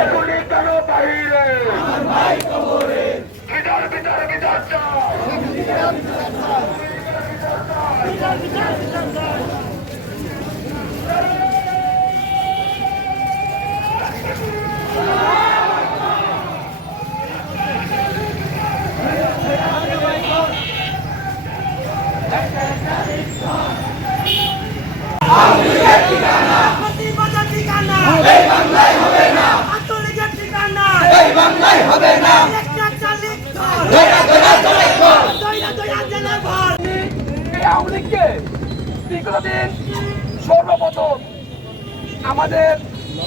এগুলি কেন বাহিরে? বিচার বিচার বিচার চাই। প্রতিবাদের জয় হবে না। সর্বপ্রথম আমাদের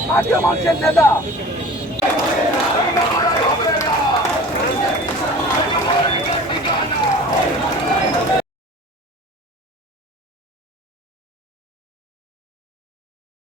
ভারতীয় মানুষের নেতা হবে না